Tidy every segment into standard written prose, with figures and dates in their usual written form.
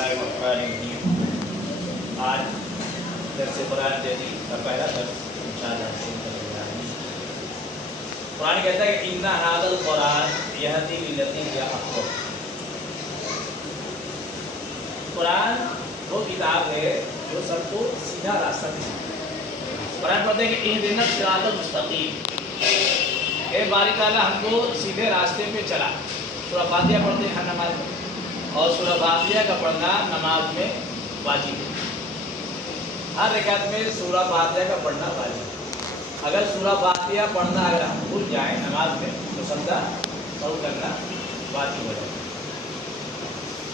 बिस्मिल्लाहिर्रहमानिर्रहीम। आज दर्स कुरान जदीद का पहला दर्स इंशाअल्लाह शुरू करना है। कुरान कहता है कि इन्ना हाज़ल कुरान यहदी लिल्लती हिय अक़वम। कुरान वो किताब है जो सबको सीधा रास्ता देती है। कुरान कहते हैं कि इहदिना सिरातल मुस्तक़ीम, ए बारी ताला हमको सीधे रास्ते पे चला। सूरह फातिहा पढ़ते हैं नमाज में, और सूरह फातिहा का पढ़ना नमाज में वाजिब है। हर रकात में सूरह फातिहा का पढ़ना वाजिब है। अगर सूरह फातिहा पढ़ना अगर हम भूल जाए नमाज में तो समझा और करना वाजिब हो जाए।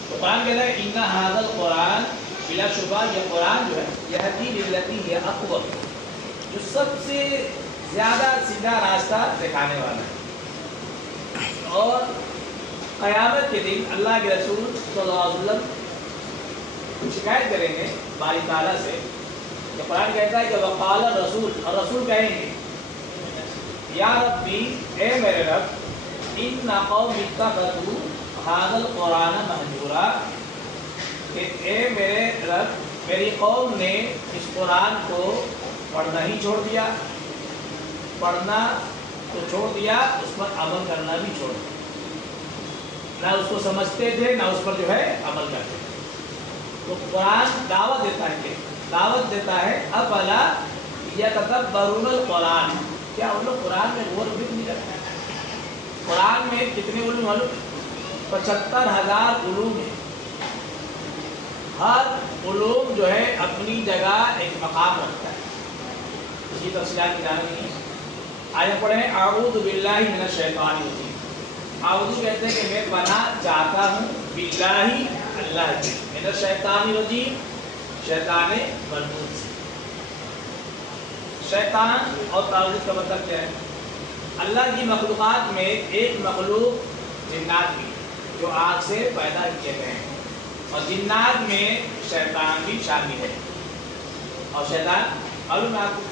तो कुरान कहता है इन्ना हाज़ल कुरान, बिलाशुबा यह कुरान जो है यहदी लिल्लती हिय अक़वम, जो सबसे ज़्यादा सीधा रास्ता दिखाने वाला है। और क़यामत के दिन अल्लाह के रसूल सल्लल्लाहु अलैहि वसल्लम शिकायत करेंगे बारी ताला से। तो कुरान कहता है कि वक़ाल रसूल, और रसूल कहेंगे या रब्बी, ए मेरे रब, इन्ना कौमी इत्तख़ज़ू हाज़ल कुरान महजूरा, कि ए मेरे रब, मेरी कौम ने इस कुरान को पढ़ना ही छोड़ दिया, पढ़ना तो छोड़ दिया, उस पर अमल करना भी छोड़ दिया। ना उसको समझते थे ना उस पर जो है अमल करते थे। तो कुरान दावत देता है कि दावत देता है अफला यतदब्बरूनल कुरान, क्या उन लोग कुरान में गौर भी नहीं करते? कुरान में कितने उलूम मालूम? 75,000 उलूम है। हर उलूम जो है अपनी जगह एक मकाम रखता है। इसकी तफसीलात की जान नहीं है। आइए पढ़ें आऊज़ु बिल्लाहि मिनश शैतानिर रजीम। आऊज़ु कहते हैं कि मैं पनाह चाहता हूँ बिल्लाहि, अल्लाह से, मिनश शैतानिर रजीम, शैतान मरदूद से। शैतान और ताऊज़ का मतलब क्या है? अल्लाह की मखलूक़ात में एक मखलूक जिन्नात भी जो आग से पैदा किए गए हैं, और जिन्नात में शैतान भी शामिल है। और शैतान मालूम है आपको,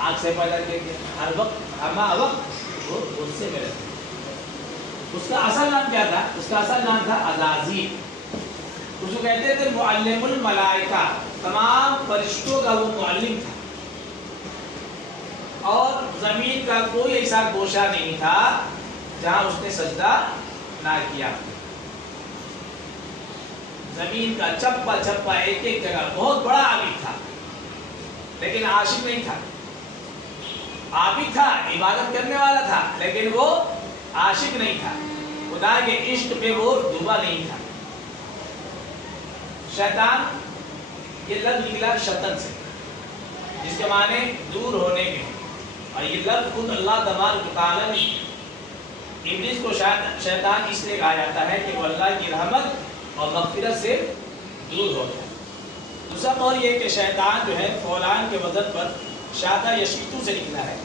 आग से पैदा किए गए, हर वक्त हमा वक्त वो उससे में रहते। उसका असल नाम क्या था? उसका असल नाम था अज़ाज़ील। उसको कहते थे मुअल्लिमुल मलाइका, तमाम फरिश्तों का वो मुअल्लिम था। और ज़मीन का कोई ऐसा गोशा नहीं था जहाँ उसने सजदा ना किया। ज़मीन का चप्पा चप्पा एक एक जगह बहुत बड़ा आबिद था, लेकिन आशिक नहीं था। आबिद था, इबादत करने वाला था, लेकिन वो आशिक नहीं था। खुदा के इश्क पे वो डूबा नहीं था। शैतान ये लफ्ज़ निकला शतन से, जिसके माने दूर होने के, और ये लफ्ज़ खुद अल्लाह तबारक व तआला ने इब्लीस को शैतान इसलिए कहा जाता है कि वो अल्लाह की रहमत और मग़फ़िरत से दूर हो गया। दूसरा और ये कि शैतान जो है फौलान के वज़न पर शादा यशीतु से निकला है।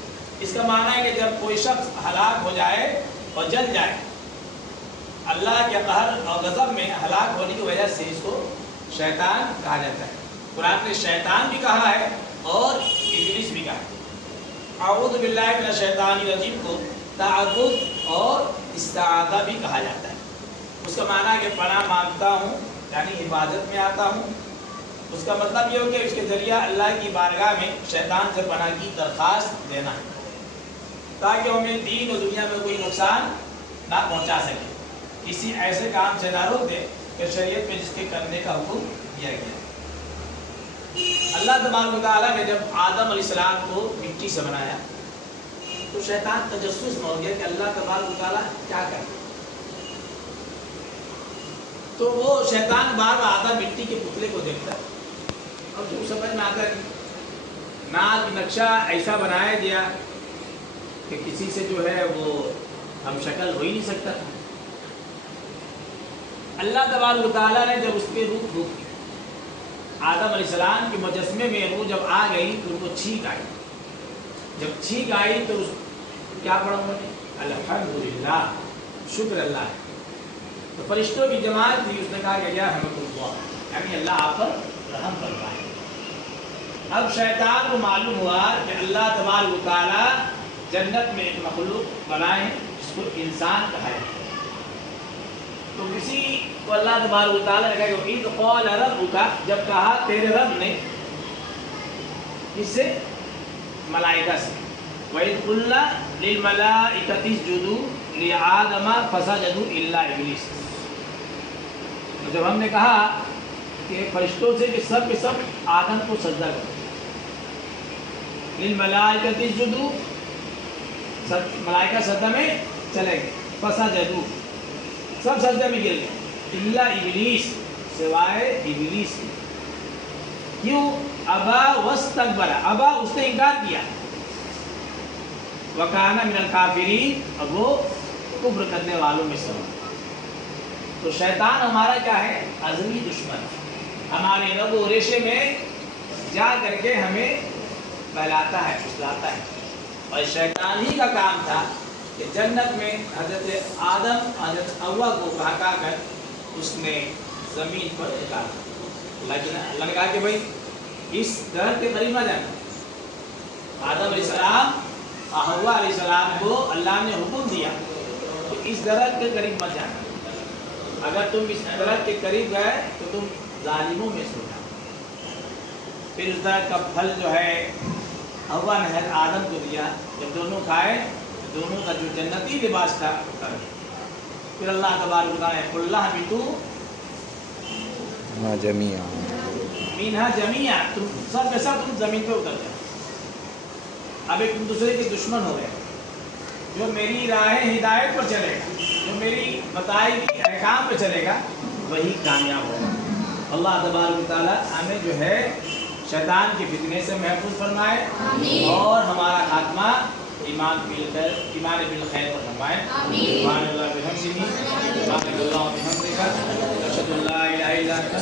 इसका माना है कि जब कोई शख्स हलाक हो जाए और जल जाए, अल्लाह के कहर और गज़ब में हलाक होने की वजह से इसको शैतान कहा जाता है। कुरान ने शैतान भी कहा है और इब्लीस भी कहा है। आऊज़ु बिल्लाहि मिनश शैतानिर रजीम को तअव्वुज़ और इस्तिआज़ा भी कहा जाता है। उसका माना है कि पनाह मांगता हूँ, यानी इबादत में आता हूँ। उसका मतलब ये हो कि इसके ज़रिया अल्लाह की बारगाह में शैतान से पनाह की दरख्वास्त देना है, ताकि हमें दीन और दुनिया में कोई नुकसान ना पहुँचा सके, किसी ऐसे काम से ना रोक दे कि शरीयत में जिसके करने का हुक्म दिया गया। अल्लाह तबारक व तआला ने जब आदम अलैहिस्सलाम को मिट्टी से बनाया, तो शैतान तजस्सुस में हो गया कि अल्लाह तबारक व तआला क्या करे। तो वो शैतान बार बार आता मिट्टी के पुतले को देखता है, और जो समझ में आता है नाक नक्शा ऐसा बनाया गया कि किसी से जो है वो हम शक्ल हो ही नहीं सकता। अल्लाह तबारक व तआला ने जब उस पर रूह फूंक दी, आदम अलैहिस्सलाम के मुजस्समे में रूह जब आ गई तो उनको छींक आई। जब छींक आई तो क्या पढ़ा उन्होंने? अल्हम्दुलिल्लाह, शुक्र अल्लाह है। तो फरिश्तों की जमात थी, उसने कहा कि या रहमतुल्लाह, यानी अल्लाह आप पर रहम फरमाए। अब शैतान को मालूम हुआ कि अल्लाह तबारक व तआला जन्नत में एक मखलूक बनाए जिसको इंसान कहा जाता है। तो किसी تو اللہ تبارک و تعالیٰ نے کہا کہ اِذْ قَالَ رَبُّكَ، جب کہا تیرے رب نے، کس سے؟ ملائکہ سے. وَإِذْ قُلْنَا لِلْمَلَائِكَةِ اسْجُدُوا لِآدَمَ فَسَجَدُوا إِلَّا إِبْلِيسَ. جب ہم نے کہا کہ فرشتوں سے کہ سب کے سب آدم کو سجدہ کرو، لِلْمَلَائِكَةِ اسْجُدُوا، ملائکہ سجدہ میں چلے گئے، فَسَجَدُوا، سب سجدہ میں گر گئے، الا ابلیس، سوائے ابلیس کے. کیوں؟ ابا واستکبر، ابا، اس نے انکار کیا، وکانا من الکافرین، اب وہ کفر کرنے والوں میں سے. تو شیطان ہمارا کیا ہے؟ ازلی دشمن، ہمارے رگ و ریشے میں جا کر کے ہمیں بہلاتا ہے، پھسلاتا ہے. اور شیطان ہی کا کام تھا کہ جنت میں حضرت آدم حضرت حوا کو بہکا کر اس نے زمین پر اتارا. اللہ نے کہا کہ بھائی اس درخت کے قریب نہ جانا. آدم علیہ السلام اور حوا علیہ السلام کو اللہ نے حکم دیا کہ اس درخت کے قریب مت جانا، اگر تم اس درخت کے قریب گئے تو تم ظالموں میں سے ہو جاؤ. پھر اس درخت کا پھل جو ہے حوا نے آدم کو دیا، جب دونوں کھائے تو دونوں کا جو جنتی لباس تھا اتر گیا. پھر اللہ تبارک و تعالیٰ قُلْ اهْبِطُوا مِنْهَا جَمِيعًا، تم سب کے سب تم زمین پہ اتر جاؤ. اب ایک دوسرے کے دشمن ہو گئے. جو میری راہ ہدایت پر چلے گا، جو میری بتائی ہوئی احکام پہ چلے گا، وہی کامیاب ہوگا. اللہ تبارک و تعالیٰ ہمیں جو ہے شیطان کے فتنے سے محفوظ فرمائے اور ہمارا خاتمہ ایمان بالخیر پر فرمائے. سبحان اللہ بحمدہ، سبحان اللہ بحمدہ، اشہد ان لا الہ الا انت